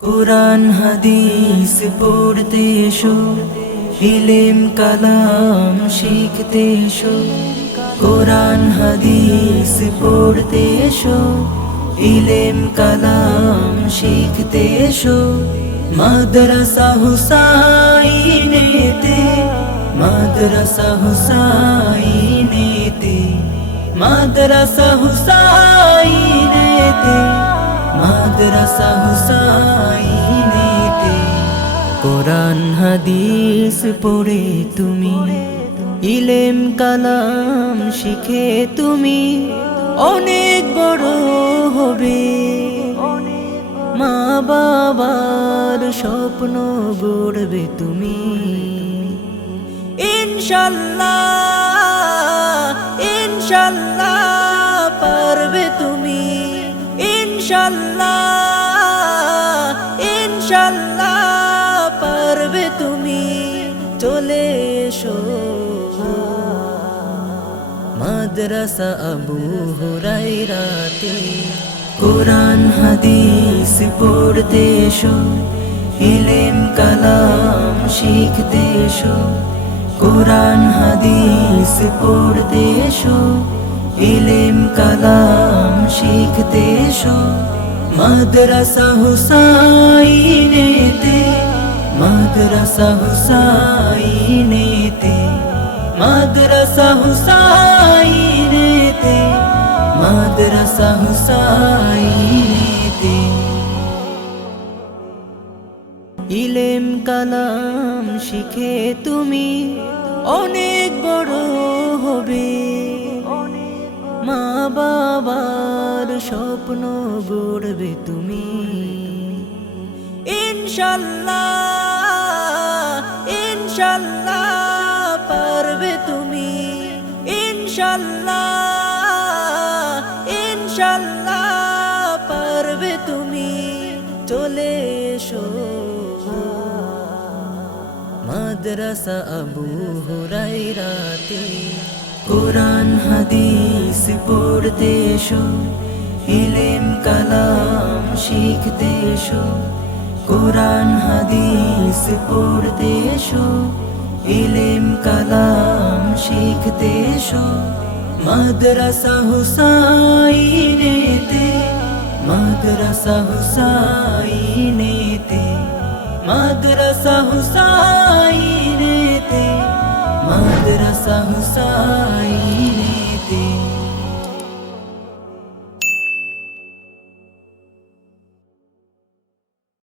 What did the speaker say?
কোরআন, হাদিস পড়তে এসো, ইলেম, কালাম শিখতে এসো, কোরআন, হাদিস পড়তে এসো, ইলেম, কালাম শিখতে এসো, মাদ্রাসা হুসাইনেতে মাদ্রাসা হুসাইনেতে মাদ্রাসা হুসাইনেতে মাদ্রাসা হুসাইনেতে কোরআন, হাদিস পড়ে তুমি। ইলেম, কালাম শিখে তুমি। অনেক বড় হবে। মা বাবার স্বপ্ন গড়বে তুমি। ইনশাল্লাহ ইনশাল্লাহ পারবে তুমি। ইনশাল্লাহ মাদ্রাসা আবু হুরাইরাতে কোরআন, হাদিস পড়তে এসো, ইলেম, কালাম শিখতে এসো, কোরআন, হাদিস পড়তে এসো, ইলেম, কালাম শিখতে এসো, মাদ্রাসা হুসাইনেতে মাদ্রাসা হুসাইনেতে মাদ্রাসা হুসাইনেতে মাদ্রাসা হুসাইনেতে ইলেম কালাম শিখে তুমি অনেক বড় হবে। মা বাবার স্বপ্ন গড়বে তুমি। ইনশাল্লাহ পারবে তুমি। ইনশাল্লাহ ইনশাল্লাহ পারবে তুমি। চলে এসো। মাদ্রাসা আবু হুরাইরাতে কোরআন, হাদিস পড়তে এসো। ইলেম, কালাম শিখতে এসো। কোরআন, হাদিস পড়তে এসো। लिं कलां शिखतेषु मदुरसहसायिने ते मधुरसहुसायिने ते मदुरसहसायिने ते मदुरसहुसायि